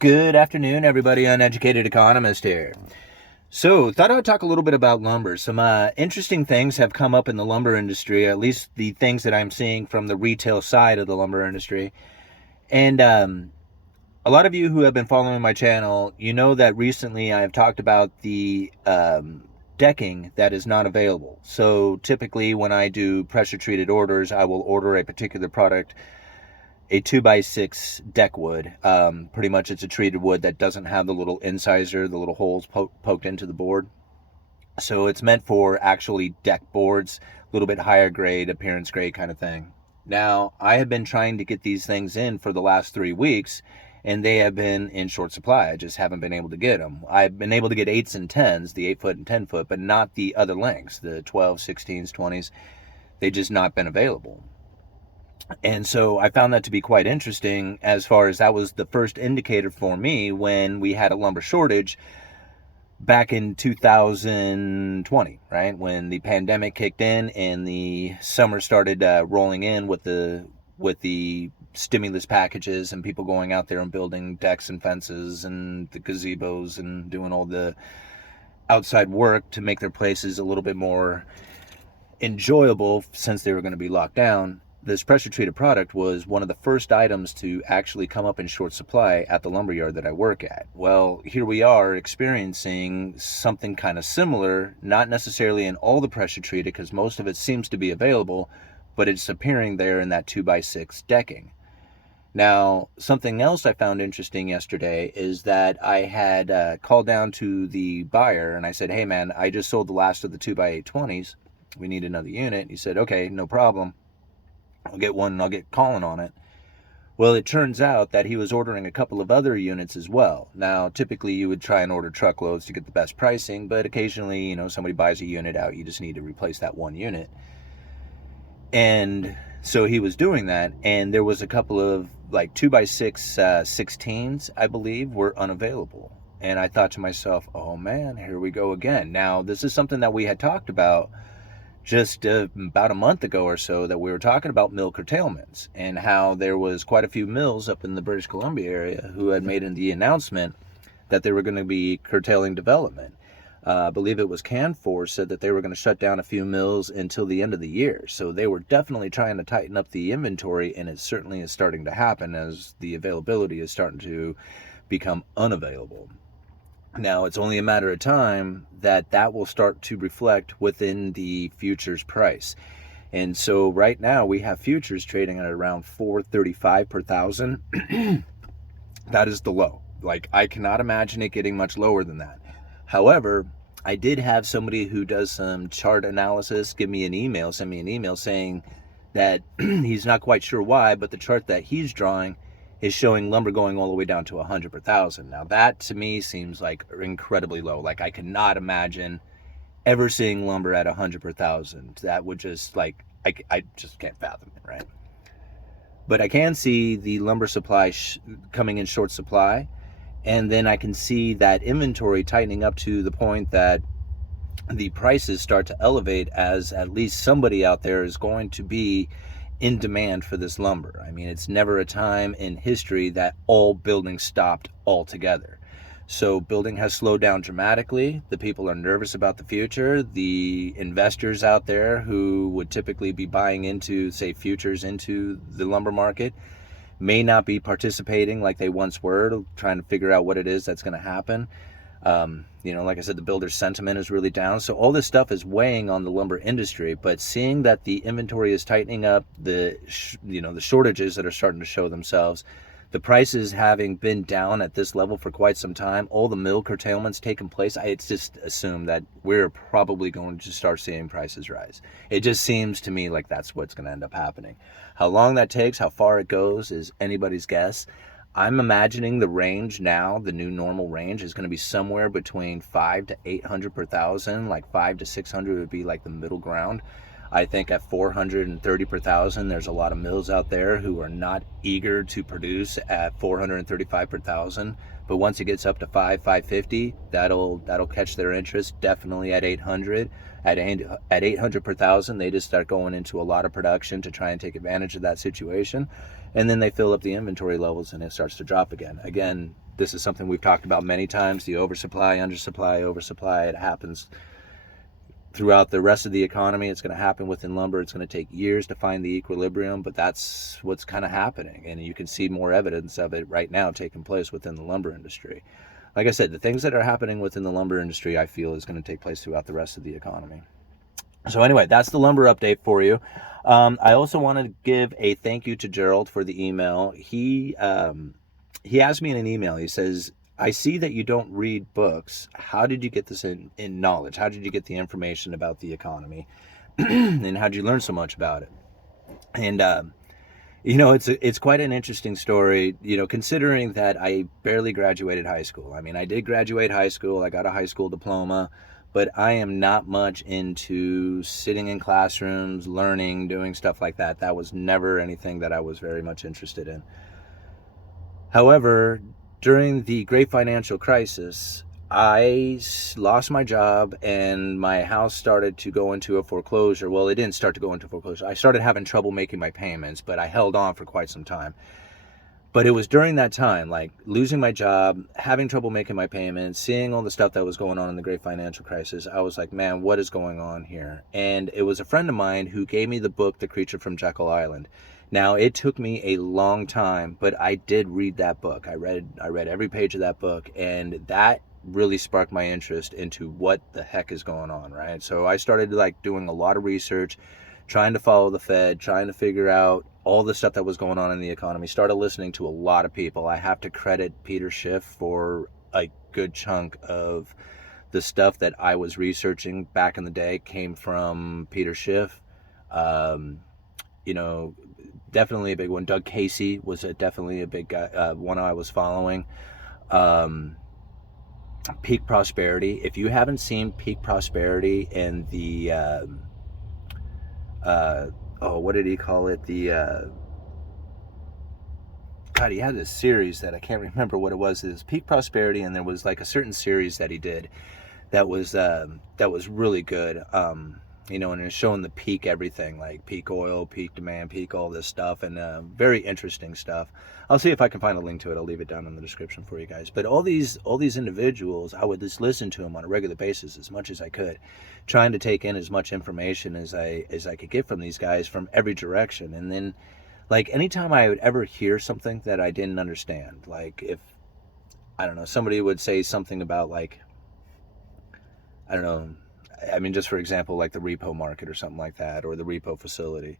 Good afternoon, everybody. Uneducated Economist here. So, thought I'd talk a little bit about lumber. Some interesting things have come up in the lumber industry, at least the things that I'm seeing from the retail side of the lumber industry. And a lot of you who have been following my channel, you know that recently I've talked about the decking that is not available. So, typically when I do pressure treated orders, I will order a particular product, a 2x6 deck wood. Pretty much it's a treated wood that doesn't have the little incisor, the little holes poked into the board. So it's meant for actually deck boards, a little bit higher grade, appearance grade kind of thing. Now, I have been trying to get these things in for the last 3 weeks, and they have been in short supply. I just haven't been able to get them. I've been able to get 8s and 10s, the 8 foot and 10 foot, but not the other lengths, the 12s, 16s, 20s. They just not been available. And so I found that to be quite interesting, as far as that was the first indicator for me when we had a lumber shortage back in 2020, right? When the pandemic kicked in and the summer started rolling in with the stimulus packages and people going out there and building decks and fences and the gazebos and doing all the outside work to make their places a little bit more enjoyable since they were going to be locked down. This pressure treated product was one of the first items to actually come up in short supply at the lumberyard that I work at. Well, here we are experiencing something kind of similar, not necessarily in all the pressure treated because most of it seems to be available, but it's appearing there in that 2x6 decking. Now, something else I found interesting yesterday is that I had called down to the buyer and I said, hey man, I just sold the last of the 2x820s. We need another unit. He said, okay, no problem. I'll get one and I'll get calling on it. Well, it turns out that he was ordering a couple of other units as well. Now, typically you would try and order truckloads to get the best pricing, but occasionally, somebody buys a unit out, you just need to replace that one unit. And so he was doing that, and there was a couple of like 2x6 16s, I believe, were unavailable. And I thought to myself, oh man, here we go again. Now, this is something that we had talked about just about a month ago or so, that we were talking about mill curtailments and how there was quite a few mills up in the British Columbia area who had made the announcement that they were going to be curtailing development. I believe it was Canfor said that they were going to shut down a few mills until the end of the year. So they were definitely trying to tighten up the inventory, and it certainly is starting to happen as the availability is starting to become unavailable. Now, it's only a matter of time that will start to reflect within the futures price. And so right now we have futures trading at around $435 per thousand. That is the low. Like, I cannot imagine it getting much lower than that. However, I did have somebody who does some chart analysis send me an email saying that he's not quite sure why, but the chart that he's drawing is showing lumber going all the way down to 100 per thousand. Now that to me seems like incredibly low. Like, I cannot imagine ever seeing lumber at 100 per thousand. That would just I just can't fathom it, right? But I can see the lumber supply coming in short supply, and then I can see that inventory tightening up to the point that the prices start to elevate, as at least somebody out there is going to be in demand for this lumber. I mean, it's never a time in history that all building stopped altogether. So building has slowed down dramatically. The people are nervous about the future. The investors out there who would typically be buying into, say, futures into the lumber market may not be participating like they once were, trying to figure out what it is that's going to happen. Like I said, the builder sentiment is really down. So all this stuff is weighing on the lumber industry, but seeing that the inventory is tightening up, the shortages that are starting to show themselves, the prices having been down at this level for quite some time, all the mill curtailments taking place, it's just assumed that we're probably going to start seeing prices rise. It just seems to me like that's what's going to end up happening. How long that takes, how far it goes, is anybody's guess. I'm imagining the range now, the new normal range, is going to be somewhere between 500 to 800 per thousand. Like 500 to 600 would be like the middle ground. I think at 430 per thousand, there's a lot of mills out there who are not eager to produce at 435 per thousand. But once it gets up to 550, that'll catch their interest. Definitely at 800. At 800 per thousand, they just start going into a lot of production to try and take advantage of that situation, and then they fill up the inventory levels, and it starts to drop again. Again, this is something we've talked about many times: the oversupply, undersupply, oversupply. It happens throughout the rest of the economy. It's going to happen within lumber. It's going to take years to find the equilibrium, but that's what's kind of happening, and you can see more evidence of it right now taking place within the lumber industry. Like I said, the things that are happening within the lumber industry, I feel, is going to take place throughout the rest of the economy. So anyway, that's the lumber update for you. I also want to give a thank you to Gerald for the email. He asked me in an email, he says, I see that you don't read books. How did you get this in knowledge? How did you get the information about the economy? And how did you learn so much about it? And, it's quite an interesting story, considering that I barely graduated high school. I mean, I did graduate high school. I got a high school diploma, but I am not much into sitting in classrooms, learning, doing stuff like that. That was never anything that I was very much interested in. However, during the great financial crisis, I lost my job and my house started to go into a foreclosure. Well, it didn't start to go into foreclosure. I started having trouble making my payments, but I held on for quite some time. But it was during that time, like losing my job, having trouble making my payments, seeing all the stuff that was going on in the great financial crisis, I was like, man, what is going on here? And it was a friend of mine who gave me the book, The Creature from Jekyll Island. Now, it took me a long time, but I did read that book. I read every page of that book, and that really sparked my interest into what the heck is going on, right? So I started like doing a lot of research, trying to follow the Fed, trying to figure out all the stuff that was going on in the economy. Started listening to a lot of people. I have to credit Peter Schiff for a good chunk of the stuff that I was researching back in the day came from Peter Schiff. Definitely a big one. Doug Casey was definitely a big guy, one I was following. Peak Prosperity. If you haven't seen Peak Prosperity and the what did he call it? God, he had this series that I can't remember what it was. It was Peak Prosperity, and there was like a certain series that he did that was really good. And it's showing the peak everything, like peak oil, peak demand, peak all this stuff, and very interesting stuff. I'll see if I can find a link to it. I'll leave it down in the description for you guys. But all these individuals, I would just listen to them on a regular basis as much as I could, trying to take in as much information as I could get from these guys from every direction. And then, like, anytime I would ever hear something that I didn't understand, like if, I don't know, somebody would say something about, like, I don't know, I mean, just for example, like the repo market or something like that, or the repo facility,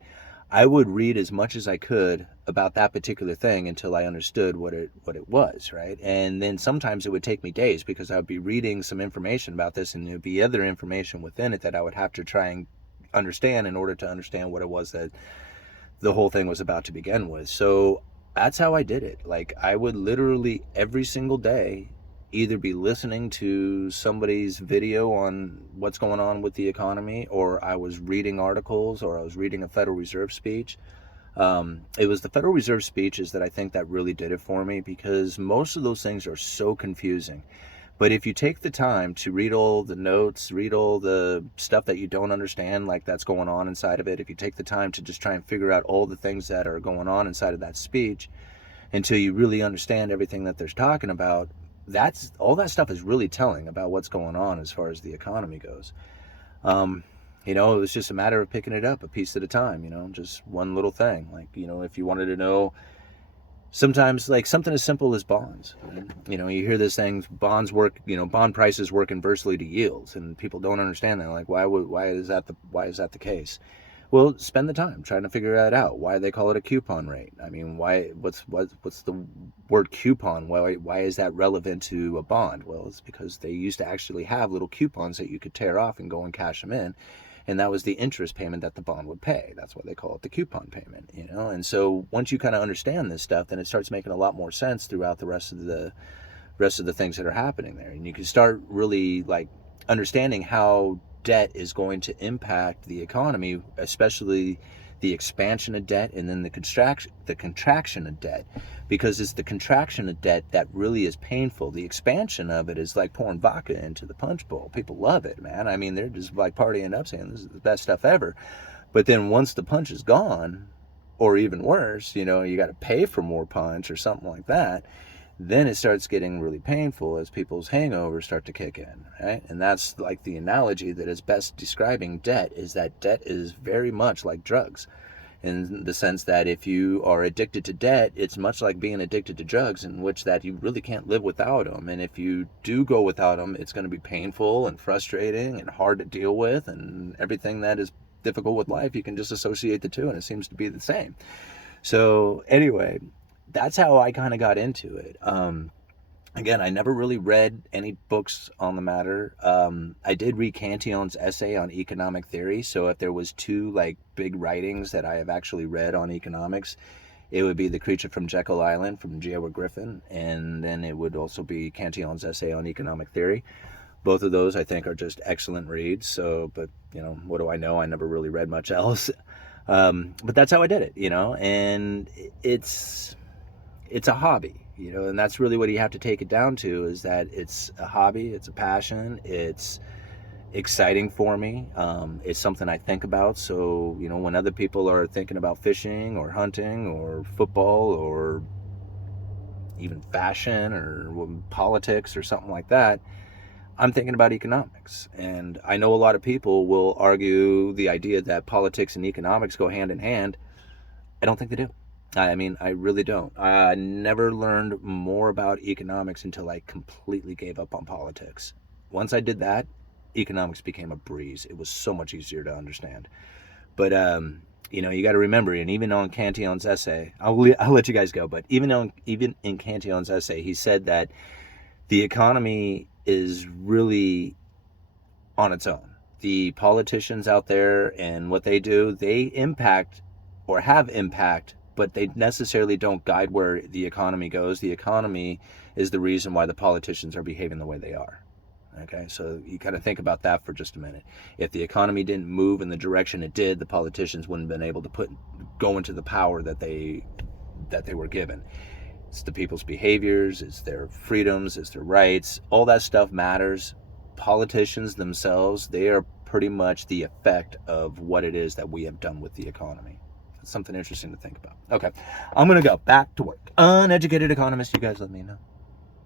I would read as much as I could about that particular thing until I understood what it was, right? And then sometimes it would take me days because I would be reading some information about this, and there would be other information within it that I would have to try and understand in order to understand what it was that the whole thing was about to begin with. So that's how I did it. Like, I would literally every single day either be listening to somebody's video on what's going on with the economy, or I was reading articles, or I was reading a Federal Reserve speech. It was the Federal Reserve speeches that I think that really did it for me, because most of those things are so confusing. But if you take the time to read all the notes, read all the stuff that you don't understand, like that's going on inside of it, if you take the time to just try and figure out all the things that are going on inside of that speech until you really understand everything that they're talking about, that's all that stuff is really telling about what's going on as far as the economy goes. It was just a matter of picking it up a piece at a time, just one little thing. Like, if you wanted to know, sometimes like something as simple as bonds, right? You hear this thing, bonds work, bond prices work inversely to yields, and people don't understand that. Like, why is that the case? Well, spend the time trying to figure that out. Why they call it a coupon rate? I mean, what's the word coupon? Why is that relevant to a bond? Well, it's because they used to actually have little coupons that you could tear off and go and cash them in, and that was the interest payment that the bond would pay. That's why they call it the coupon payment, And so once you kind of understand this stuff, then it starts making a lot more sense throughout the rest of the things that are happening there, and you can start really like understanding how debt is going to impact the economy, especially the expansion of debt and then the contraction of debt, because it's the contraction of debt that really is painful. The expansion of it is like pouring vodka into the punch bowl. People love it, man. I mean, they're just like partying up saying this is the best stuff ever. But then once the punch is gone, or even worse, you know, you got to pay for more punch or something like that, then it starts getting really painful as people's hangovers start to kick in, right? And that's like the analogy that is best describing debt, is that debt is very much like drugs, in the sense that if you are addicted to debt, it's much like being addicted to drugs, in which that you really can't live without them. And if you do go without them, it's going to be painful and frustrating and hard to deal with, and everything that is difficult with life, you can just associate the two and it seems to be the same. So anyway, that's how I kind of got into it. Again, I never really read any books on the matter. I did read Cantillon's essay on economic theory. So if there was two like big writings that I have actually read on economics, it would be The Creature from Jekyll Island from J. Edward Griffin, and then it would also be Cantillon's essay on economic theory. Both of those I think are just excellent reads. So, but you know, what do I know? I never really read much else. But that's how I did it, you know, and it's a hobby, you know, and that's really what you have to take it down to, is that it's a hobby, it's a passion, it's exciting for me. It's something I think about. So, you know, when other people are thinking about fishing or hunting or football or even fashion or politics or something like that, I'm thinking about economics. And I know a lot of people will argue the idea that politics and economics go hand in hand. I don't think they do. I mean, I really don't. I never learned more about economics until I completely gave up on politics. Once I did that, economics became a breeze. It was so much easier to understand. But, you know, you got to remember, and even on Cantillon's essay, I'll let you guys go, but even in Cantillon's essay, he said that the economy is really on its own. The politicians out there and what they do, they impact or have impact, but they necessarily don't guide where the economy goes. The economy is the reason why the politicians are behaving the way they are. Okay, so you kind of think about that for just a minute. If the economy didn't move in the direction it did, the politicians wouldn't have been able to go into the power that they were given. It's the people's behaviors, it's their freedoms, it's their rights. All that stuff matters. Politicians themselves, they are pretty much the effect of what it is that we have done with the economy. It's something interesting to think about. Okay, I'm going to go back to work. Uneducated economist, you guys let me know.